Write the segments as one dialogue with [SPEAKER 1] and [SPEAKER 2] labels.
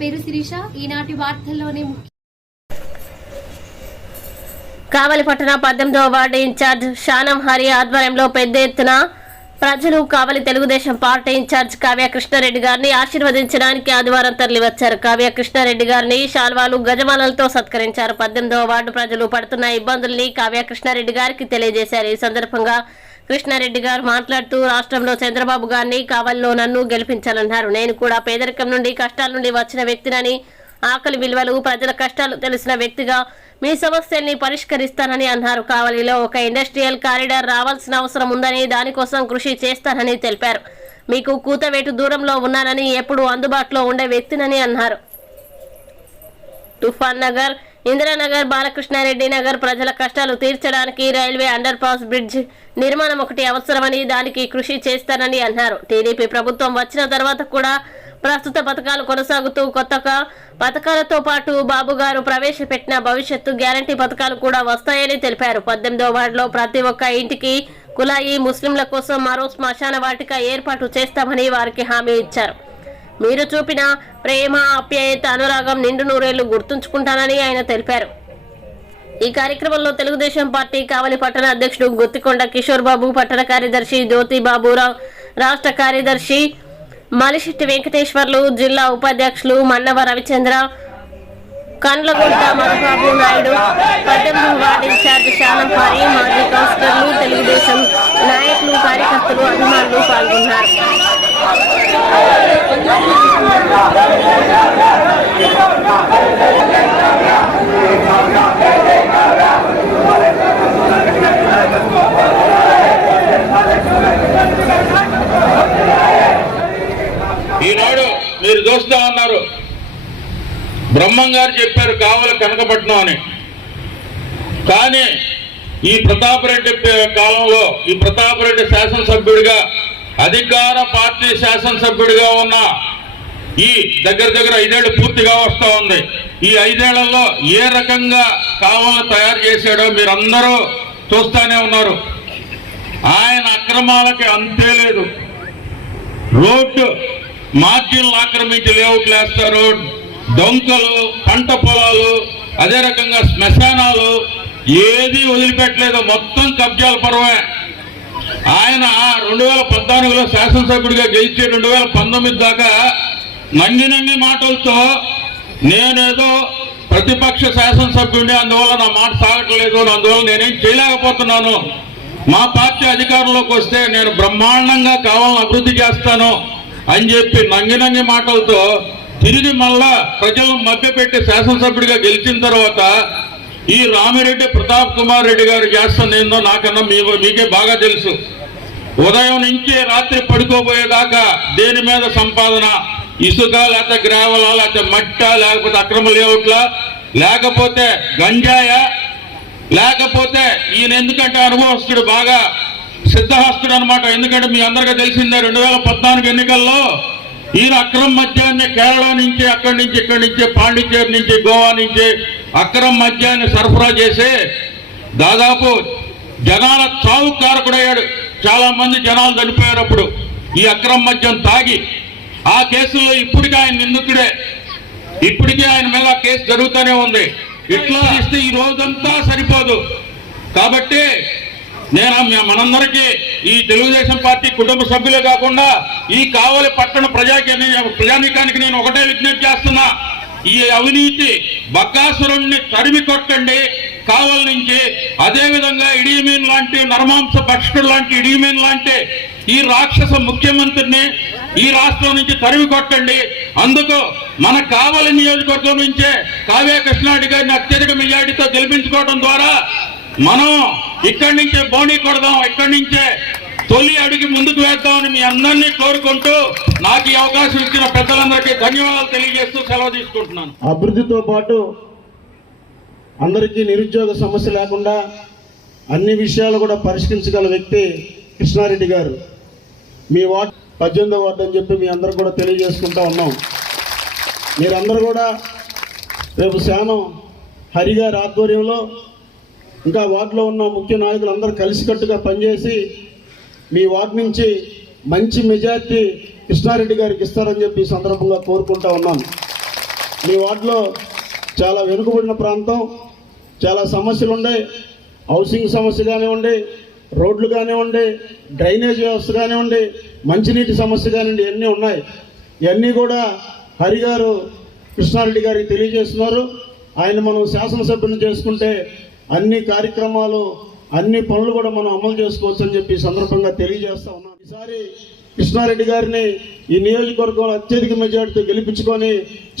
[SPEAKER 1] పేరు శిరీష. ఈనాటి వార్తల్లోనే ముఖ్య
[SPEAKER 2] కావలిపట్టణ పద్దెనిమిదవ వార్డు ఇన్ఛార్జ్ షానం హరి ఆధ్వర్యంలో పెద్ద ఎత్తున ప్రజలు కావలి తెలుగుదేశం పార్టీ ఇన్ఛార్జ్ కావ్య కృష్ణారెడ్డి గారిని ఆశీర్వదించడానికి ఆదివారం తరలివచ్చారు. కావ్య కృష్ణారెడ్డి గారిని శాల్వాలు గజమాలలతో సత్కరించారు. పద్దెనిమిదవ వార్డు ప్రజలు పడుతున్న ఇబ్బందుల్ని కావ్య కృష్ణారెడ్డి గారికి తెలియజేశారు. ఈ సందర్భంగా కృష్ణారెడ్డి గారు మాట్లాడుతూ రాష్ట్రంలో చంద్రబాబు గారిని కావల్లో నన్ను గెలిపించాలన్నారు. నేను కూడా పేదరికం నుండి కష్టాల నుండి వచ్చిన వ్యక్తినని ఆకలి విలువలు ప్రజల కష్టాలు తెలిసిన వ్యక్తిగా మీ సమస్యల్ని పరిష్కరిస్తానని అన్నారు. కావలిలో ఒక ఇండస్ట్రియల్ కారిడార్ రావాల్సిన అవసరం ఉందని దానికోసం కృషి చేస్తానని తెలిపారు. మీకు కూతవేటు దూరంలో ఉన్నానని ఎప్పుడు అందుబాటులో ఉండే వ్యక్తినని అన్నారు. తుఫాన్ నగర్ ఇందిరానగర్ బాలకృష్ణారెడ్డి నగర్ ప్రజల కష్టాలు తీర్చడానికి రైల్వే అండర్ పాస్ బ్రిడ్జ్ నిర్మాణం ఒకటి అవసరమని దానికి కృషి చేస్తానని అన్నారు. టీడీపీ ప్రభుత్వం వచ్చిన తర్వాత కూడా ప్రస్తుత పథకాలు కొనసాగుతూ కొత్తగా పథకాలతో పాటు బాబు గారు ప్రవేశపెట్టిన భవిష్యత్తు గ్యారంటీ పథకాలు కూడా వస్తాయని తెలిపారు. పద్దెనిమిదో వార్డులో ప్రతి ఒక్క ఇంటికి కులాయి ముస్లింల కోసం మరో శ్మశాన వాటిక ఏర్పాటు చేస్తామని వారికి హామీ ఇచ్చారు. మీరు చూపిన ప్రేమ ఆప్యాయత అనురాగం నిండు నూరేళ్ళు గుర్తుంచుకుంటానని ఆయన తెలిపారు. ఈ కార్యక్రమంలో తెలుగుదేశం పార్టీ కావలి పట్టణ అధ్యక్షుడు గుత్తికొండ కిషోర్ బాబు పట్టణ కార్యదర్శి జ్యోతి బాబురావు రాష్ట్ర కార్యదర్శి మలిశెట్టి వెంకటేశ్వర్లు జిల్లా ఉపాధ్యక్షులు మన్నవ రవిచంద్ర కండ్లగుంట మధుబాబు నాయుడు పద్దెనిమిది వార్డు ఇన్ఛార్జ్ శాలంపారి మాజీ కౌన్సిలర్లు తెలుగుదేశం నాయకులు కార్యకర్తలు అభిమానులు పాల్గొన్నారు.
[SPEAKER 3] ఈనాడు మీరు చూస్తా ఉన్నారు. బ్రహ్మం గారు చెప్పారు కావాలి కనకపట్నం అని. కానీ ఈ ప్రతాపరెడ్డి కాలంలో ఈ ప్రతాపరెడ్డి శాసనసభ్యుడిగా అధికార పార్టీ శాసనసభ్యుడిగా ఉన్న ఈ దగ్గర దగ్గర ఐదేళ్ళు పూర్తిగా వస్తూ ఉంది. ఈ ఐదేళ్ళలో ఏ రకంగా కావాలని తయారు చేశాడో మీరందరూ చూస్తానే ఉన్నారు. ఆయన అక్రమాలకి అంతే లేదు. రోడ్డు మార్జిన్లు ఆక్రమించి లేఅవుట్లు వేస్తారు డొంకలు పంట పొలాలు అదే రకంగా శ్మశానాలు ఏది వదిలిపెట్టలేదు. మొత్తం కబ్జాల పర్వమే ఆయన రెండు వేల పద్నాలుగులో శాసనసభ్యుడిగా గెలిచి రెండు వేల పంతొమ్మిది దాకా నంగి నంగి మాటలతో నేనేదో ప్రతిపక్ష శాసనసభ్యుడిని అందువల్ల నా మాట సాగట్లేదు అందువల్ల నేనేం చేయలేకపోతున్నాను. మా పార్టీ అధికారంలోకి వస్తే నేను బ్రహ్మాండంగా కావాలని అభివృద్ధి చేస్తాను అని చెప్పి నంగి నంగి మాటలతో తిరిగి మళ్ళా ప్రజలను మభ్యపెట్టి శాసనసభ్యుడిగా గెలిచిన తర్వాత ఈ రామిరెడ్డి ప్రతాప్ కుమార్ రెడ్డి గారు చేస్తుంది ఏందో నాకన్నా మీ మీకే బాగా తెలుసు. ఉదయం నుంచి రాత్రి పడుకోబోయేదాకా దేని మీద సంపాదన? ఇసుక లేకపోతే గ్రావల లేకపోతే మట్ట లేకపోతే అక్రమ లేఅవుట్ల లేకపోతే గంజాయ లేకపోతే ఈయన ఎందుకంటే అనుభవస్తుడు బాగా సిద్ధహస్తుడు అనమాట ఎందుకంటే మీ అందరికీ తెలిసిందే రెండు వేల పద్నాలుగు ఎన్నికల్లో ఈయన అక్రమ మద్యాన్ని కేరళ నుంచి అక్కడి నుంచి ఇక్కడి నుంచి పాండిచ్చేరి నుంచి గోవా నుంచి అక్రమ మద్యాన్ని సరఫరా చేసి దాదాపు జనాల చావు కారకుడయ్యాడు. చాలా మంది జనాలు చనిపోయారు అప్పుడు. ఈ అక్రమ మద్యం తాగి ఆ కేసుల్లో ఇప్పటికీ ఆయన నిందితుడే. ఇప్పటికీ ఆయన మీద కేసు జరుగుతూనే ఉంది. ఇట్లా ఇస్తే ఈ రోజంతా సరిపోదు. కాబట్టి నేను మనందరికీ ఈ తెలుగుదేశం పార్టీ కుటుంబ సభ్యులే కాకుండా ఈ కావలి పట్టణ ప్రజాకి ప్రజానీకానికి నేను ఒకటే విజ్ఞప్తి చేస్తున్నా. ఈ అవినీతి బకాసురుణ్ణి తరిమి కొట్టండి. కావలి నుంచి అదే విధంగా ఇడియమీన్ లాంటి నర్మాంస భక్షకుడు లాంటి ఇడియమీన్ లాంటి ఈ రాక్షస ముఖ్యమంత్రిని ఈ రాష్ట్రం నుంచి తరిమి కొట్టండి. అందుకు మన కావలి నియోజకవర్గం నుంచే కావ్య కృష్ణారెడ్డి గారిని అత్యధిక మెజార్టీతో గెలిపించుకోవడం ద్వారా మనం ఇక్కడి నుంచే బోణీ కొడదాం ఇక్కడి నుంచే తొలి అడిగి ముందుకు వేద్దామని మీ అందరినీ కోరుకుంటూ నాకు ఈ అవకాశం ఇచ్చిన పెద్దలందరికీ ధన్యవాదాలు తెలియజేస్తూ సెలవు తీసుకుంటున్నాను.
[SPEAKER 4] అభివృద్ధితో పాటు అందరికీ నిరుద్యోగ సమస్య లేకుండా అన్ని విషయాలు కూడా పరిష్కరించగల వ్యక్తి కృష్ణారెడ్డి గారు. మీ వార్డ్ పద్దెనిమిదో వార్డు అని చెప్పి మీ అందరూ కూడా తెలియజేసుకుంటా ఉన్నాం. మీరందరూ కూడా రేపు శానం హరిగారి ఆధ్వర్యంలో ఇంకా వార్డులో ఉన్న ముఖ్య నాయకులు అందరూ కలిసికట్టుగా పనిచేసి మీ వార్డు నుంచి మంచి మెజార్టీ కృష్ణారెడ్డి గారికి ఇస్తారని చెప్పి ఈ సందర్భంగా కోరుకుంటా ఉన్నాను. మీ వార్డులో చాలా వెనుకబడిన ప్రాంతం చాలా సమస్యలు ఉన్నాయి హౌసింగ్ సమస్య కానివ్వండి రోడ్లు కానివ్వండి డ్రైనేజ్ వ్యవస్థ కానివ్వండి మంచినీటి సమస్య కానివ్వండి ఇవన్నీ ఉన్నాయి. ఇవన్నీ కూడా హరి గారు కృష్ణారెడ్డి గారికి తెలియజేస్తున్నారు. ఆయన మనం శాసనసభ్యులు చేసుకుంటే అన్ని కార్యక్రమాలు అన్ని పనులు కూడా మనం అమలు చేసుకోవచ్చు అని చెప్పి సందర్భంగా తెలియజేస్తా ఉన్నాం. ఈసారి కృష్ణారెడ్డి గారిని ఈ నియోజకవర్గంలో అత్యధిక మెజార్టీతో గెలిపించుకొని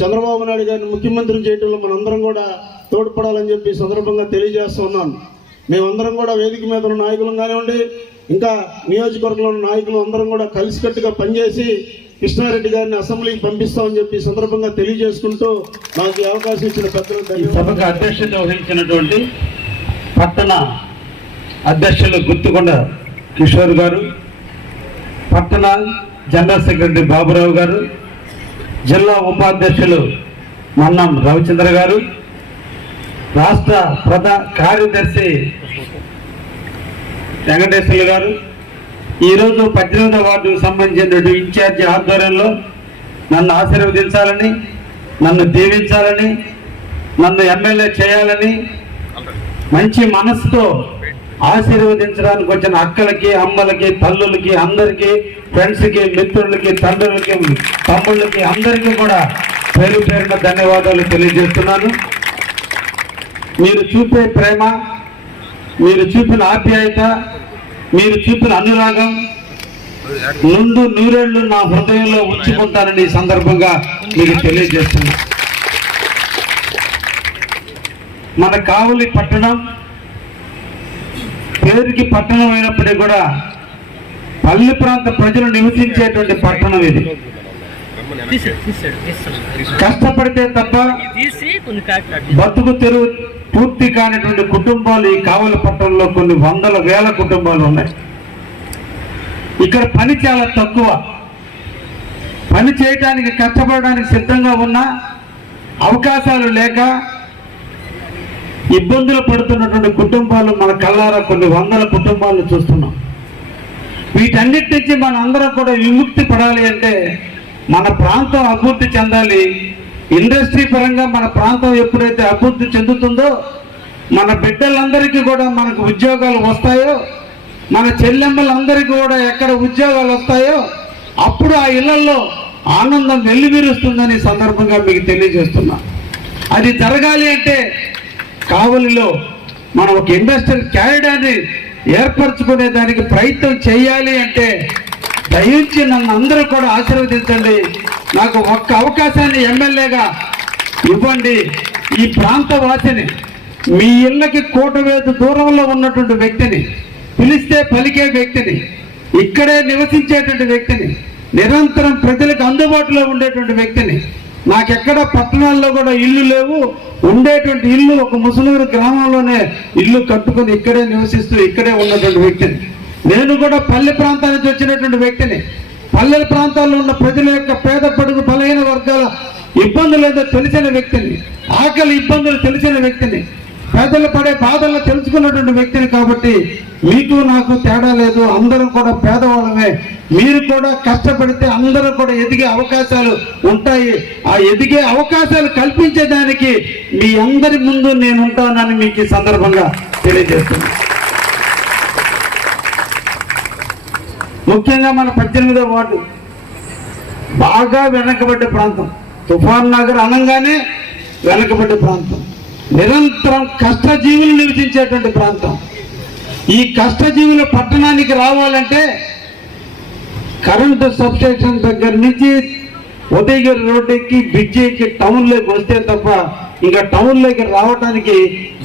[SPEAKER 4] చంద్రబాబు నాయుడు గారిని ముఖ్యమంత్రి చేయడంలో మనందరం కూడా తోడ్పడాలని చెప్పి సందర్భంగా తెలియజేస్తా ఉన్నాను మేమందరం కూడా వేదిక మీద ఉన్న నాయకులం కానివ్వండి ఇంకా నియోజకవర్గంలో ఉన్న నాయకులు అందరం కూడా కలిసికట్టుగా పనిచేసి కృష్ణారెడ్డి గారిని అసెంబ్లీకి పంపిస్తామని చెప్పి సందర్భంగా తెలియజేసుకుంటూ నాకు ఈ అవకాశం ఇచ్చిన పెద్దలు
[SPEAKER 5] సభకు అధ్యక్షత వహించినటువంటి పట్టణ అధ్యక్షులు గుర్తుకొండ కిషోర్ గారు పట్టణ జనరల్ సెక్రటరీ బాబురావు గారు జిల్లా ఉపాధ్యక్షులు మన్నం రవిచంద్ర గారు రాష్ట్ర ప్రధాన కార్యదర్శి వెంకటేశ్వర్లు గారు. ఈరోజు పద్దెనిమిదవ వార్డుకు సంబంధించినటువంటి ఇన్ఛార్జి ఆధ్వర్యంలో నన్ను ఆశీర్వదించాలని నన్ను దీవించాలని నన్ను ఎమ్మెల్యే చేయాలని మంచి మనసుతో ఆశీర్వదించడానికి వచ్చిన అక్కలకి అమ్మలకి తల్లులకి అందరికీ ఫ్రెండ్స్కి మిత్రులకి తండ్రులకి తమ్ముళ్ళకి అందరికీ కూడా పేరు పేరున ధన్యవాదాలు తెలియజేస్తున్నాను. మీరు చూపే ప్రేమ మీరు చూపిన ఆప్యాయత మీరు చూపిన అనురాగం నుండు నూరేళ్ళు నా హృదయంలో ఉంచుకుంటానని ఈ సందర్భంగా మీకు తెలియజేస్తున్నాను మన కావలి పట్టణం పేరుకి పట్టణం అయినప్పటికీ కూడా పల్లె ప్రాంత ప్రజలు నివసించేటువంటి పట్టణం ఇది. కష్టపడితే తప్ప బతుకు తెరువు పూర్తి కానిటువంటి కుటుంబాలు ఈ కావలి పట్టణంలో కొన్ని వందల వేల కుటుంబాలు ఉన్నాయి. ఇక్కడ పని చాలా తక్కువ. పని చేయటానికి కష్టపడడానికి సిద్ధంగా ఉన్న అవకాశాలు లేక ఇబ్బందులు పడుతున్నటువంటి కుటుంబాలు మన కళ్ళారా కొన్ని వందల కుటుంబాలను చూస్తున్నాం. వీటన్నిటి నుంచి మన అందరం కూడా విముక్తి పడాలి అంటే మన ప్రాంతం అభివృద్ధి చెందాలి. ఇండస్ట్రీ పరంగా మన ప్రాంతం ఎప్పుడైతే అభివృద్ధి చెందుతుందో మన బిడ్డలందరికీ కూడా మనకు ఉద్యోగాలు వస్తాయో మన చెల్లెమ్మలందరికీ కూడా ఎక్కడ ఉద్యోగాలు వస్తాయో అప్పుడు ఆ ఇళ్ళలో ఆనందం వెల్లివిరుస్తుందని సందర్భంగా మీకు తెలియజేస్తున్నా. అది జరగాలి అంటే కావలిలో మనం ఒక ఇండస్ట్రియల్ క్యారిడార్ని ఏర్పరచుకునే దానికి ప్రయత్నం చేయాలి అంటే దయించి నన్ను అందరూ కూడా ఆశీర్వదించండి. నాకు ఒక్క అవకాశాన్ని ఎమ్మెల్యేగా ఇవ్వండి. ఈ ప్రాంత వాసిని మీ ఇళ్ళకి కోటవేదు దూరంలో ఉన్నటువంటి వ్యక్తిని పిలిస్తే పలికే వ్యక్తిని ఇక్కడే నివసించేటువంటి వ్యక్తిని నిరంతరం ప్రజలకు అందుబాటులో ఉండేటువంటి వ్యక్తిని నాకెక్కడ పట్టణాల్లో కూడా ఇల్లు లేవు. ఉండేటువంటి ఇల్లు ఒక ముసలూరు గ్రామంలోనే ఇల్లు కట్టుకొని ఇక్కడే నివసిస్తూ ఇక్కడే ఉన్నటువంటి వ్యక్తిని. నేను కూడా పల్లె ప్రాంతాల నుంచి వచ్చినటువంటి వ్యక్తిని. పల్లెల ప్రాంతాల్లో ఉన్న ప్రజల యొక్క పేద పడుగు బలహీన వర్గాల ఇబ్బందులు ఏదో తెలిసిన వ్యక్తిని ఆకలి ఇబ్బందులు తెలిసిన వ్యక్తిని పేదలు పడే బాధలను తెలుసుకున్నటువంటి వ్యక్తిని కాబట్టి మీకు నాకు తేడా లేదు. అందరం కూడా పేదవాళ్ళమే. మీరు కూడా కష్టపడితే అందరూ కూడా ఎదిగే అవకాశాలు ఉంటాయి. ఆ ఎదిగే అవకాశాలు కల్పించేదానికి మీ అందరి ముందు నేను ఉంటానని మీకు ఈ సందర్భంగా తెలియజేస్తున్నాను. ముఖ్యంగా మన పద్దెనిమిదో వార్డు. బాగా వెనకబడ్డ ప్రాంతం. తుఫాన్ నగర్ అనగానే వెనకబడ్డ ప్రాంతం. నిరంతరం కష్టజీవులు నివసించేటువంటి ప్రాంతం. ఈ కష్టజీవులు పట్టణానికి రావాలంటే కరెంటు సబ్స్టేషన్ దగ్గర నుంచి ఉదయగిరి రోడ్డు ఎక్కి బ్రిడ్జ్ ఎక్కి టౌన్లోకి వస్తే తప్ప ఇంకా టౌన్లోకి రావడానికి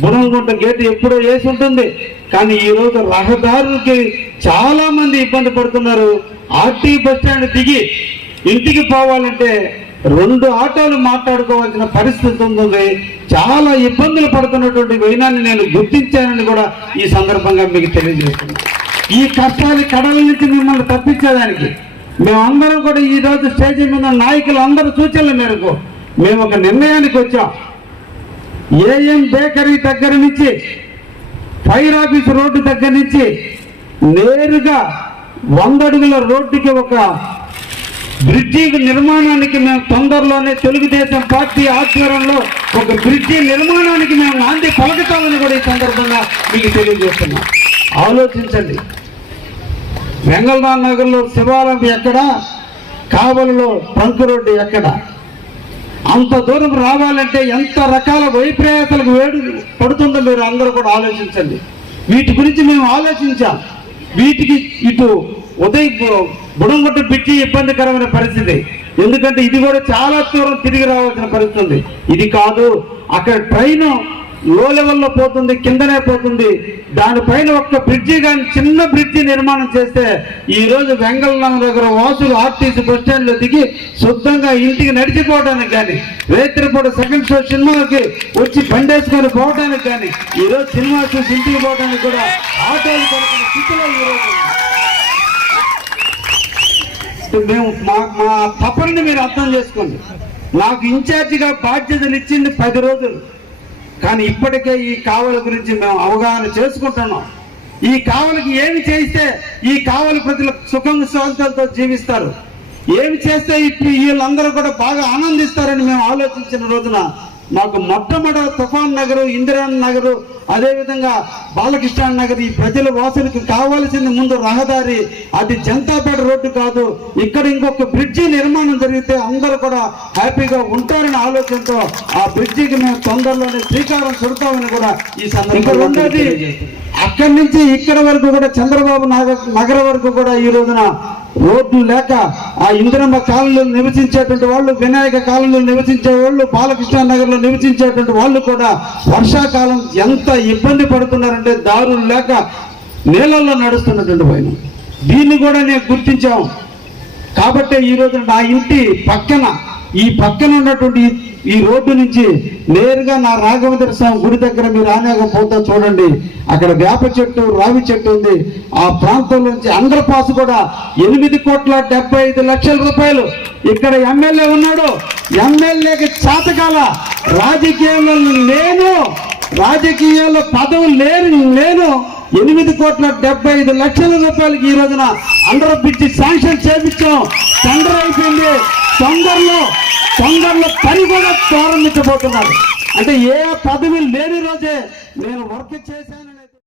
[SPEAKER 5] బురంగుంట గేట్ ఎప్పుడో వేసి ఉంటుంది. కానీ ఈ రోజు రహదారులకి చాలా మంది ఇబ్బంది పడుతున్నారు. ఆర్టీ బస్ స్టాండ్ దిగి ఇంటికి పోవాలంటే రెండు ఆటోలు మాట్లాడుకోవాల్సిన పరిస్థితి ఉంటుంది చాలా ఇబ్బందులు పడుతున్నటువంటి వైనాన్ని నేను గుర్తించానని కూడా ఈ సందర్భంగా మీకు తెలియజేస్తున్నాను. ఈ కష్టాలు కడల నుంచి మిమ్మల్ని తప్పించేదానికి మేమందరం కూడా ఈ రోజు స్టేజ్ మీద నాయకులు అందరూ సూచనల మేరకు మేము ఒక నిర్ణయానికి వచ్చాం. ఏఎం బేకరీ దగ్గర నుంచి ఫైర్ ఆఫీస్ రోడ్డు దగ్గర నుంచి నేరుగా వంద అడుగుల రోడ్డుకి ఒక బ్రిడ్జి నిర్మాణానికి మేము తొందరలోనే తెలుగుదేశం పార్టీ ఆధ్వర్యంలో ఒక బ్రిడ్జి నిర్మాణానికి మేము నాంది పలకతామని కూడా ఈ సందర్భంగా మీకు తెలియజేస్తున్నాం. ఆలోచించండి. వెంగళరామ్ నగర్లో శివాలయం ఎక్కడ? కావలిలో ట్రంక్ రోడ్డు ఎక్కడ? అంత దూరం రావాలంటే ఎంత రకాల వైప్రయాసాలకు వేడు పడుతుందో మీరు అందరూ కూడా ఆలోచించండి. వీటి గురించి మేము ఆలోచించాం. వీటికి ఇటు ఉదయ్ బుడంగొట్ట పెట్టి ఇబ్బందికరమైన పరిస్థితి. ఎందుకంటే ఇది కూడా చాలా దూరం తిరిగి రావాల్సిన పరిస్థితి ఇది కాదు అక్కడ ట్రైన్ లో లెవెల్లో పోతుంది కిందనే పోతుంది. దానిపైన ఒక్క బ్రిడ్జి కానీ చిన్న బ్రిడ్జి నిర్మాణం చేస్తే ఈరోజు రోజు దగ్గర వాసులు ఆర్టీసీ బస్ స్టాండ్ దిగి శుద్ధంగా ఇంటికి నడిచిపోవడానికి కానీ రేత్రిపూట సెకండ్ షో సినిమాకి వచ్చి పండేసుకొని పోవడానికి కానీ ఈ రోజు సినిమా చూసి ఇంటికి పోవడానికి కూడా ఆటోలు కొనుక్కునే స్థితిలో ఈరోజు మేము మా మా తపనని మీరు అర్థం చేసుకోండి. నాకు ఇన్ఛార్జిగా బాధ్యతలు ఇచ్చింది పది రోజులు. కానీ ఇప్పటికే ఈ కావల గురించి మేము అవగాహన చేసుకుంటున్నాం. ఈ కావలికి ఏమి చేస్తే ఈ కావలి ప్రజలు సుఖం శాంతులతో జీవిస్తారు? ఏమి చేస్తే ఇప్పుడు వీళ్ళందరూ కూడా బాగా ఆనందిస్తారని మేము ఆలోచించిన రోజున మాకు మొట్టమొదటి తుఫాన్ నగరు ఇందిరాన్ నగరు అదేవిధంగా బాలకృష్ణ నగర్ ఈ ప్రజల వాసులకు కావాల్సింది ముందు రహదారి. అది జనతాపేట రోడ్డు కాదు. ఇక్కడ ఇంకొక బ్రిడ్జి నిర్మాణం జరిగితే అందరూ కూడా హ్యాపీగా ఉంటారని ఆలోచనతో ఆ బ్రిడ్జికి మేము తొందరలోనే శ్రీకారం చుడతామని కూడా ఈ సందర్భంగా అక్కడి నుంచి ఇక్కడ వరకు కూడా చంద్రబాబు నగర్ నగర వరకు కూడా ఈ రోజున రోడ్లు లేక ఆ ఇందిరమ్మ కాలనీలో నివసించేటువంటి వాళ్ళు వినాయక కాలనీలో నివసించే వాళ్ళు బాలకృష్ణ నగర్లో నివసించేటువంటి వాళ్ళు కూడా వర్షాకాలం ఎంత ఇబ్బంది పడుతున్నారంటే దారులు లేక నీళ్ళల్లో నడుస్తున్నటువంటి పైన. దీన్ని కూడా నేను గుర్తించాం. కాబట్టి ఈ నా ఇంటి పక్కన ఈ పక్కన ఉన్నటువంటి ఈ- రోడ్డు నుంచి నేరుగా నా రాఘవేంద్ర స్వామి గుడి దగ్గర మీరు ఆనేకపోతా చూడండి అక్కడ వేప చెట్టు రావి చెట్టు ఉంది. ఆ ప్రాంతం నుంచి అండర్ పాస్ కూడా ఎనిమిది కోట్ల డెబ్బై ఐదు లక్షల రూపాయలు. ఇక్కడ ఎమ్మెల్యే ఉన్నాడు. ఎమ్మెల్యేకి చాతకాల. రాజకీయాల్లో నేను రాజకీయాల్లో పదవి లేని నేను ఎనిమిది కోట్ల డెబ్బై ఐదు లక్షల రూపాయలకి ఈ రోజున అండర్ బ్రిడ్జ్ శాంక్షన్ చేపించాం. టెండర్ అయిపోయింది. తొందరలో తొందరలో పని కూడా ప్రారంభించబోతున్నారు. అంటే ఏ పదవి లేని రోజే నేను వర్క్ చేశాను.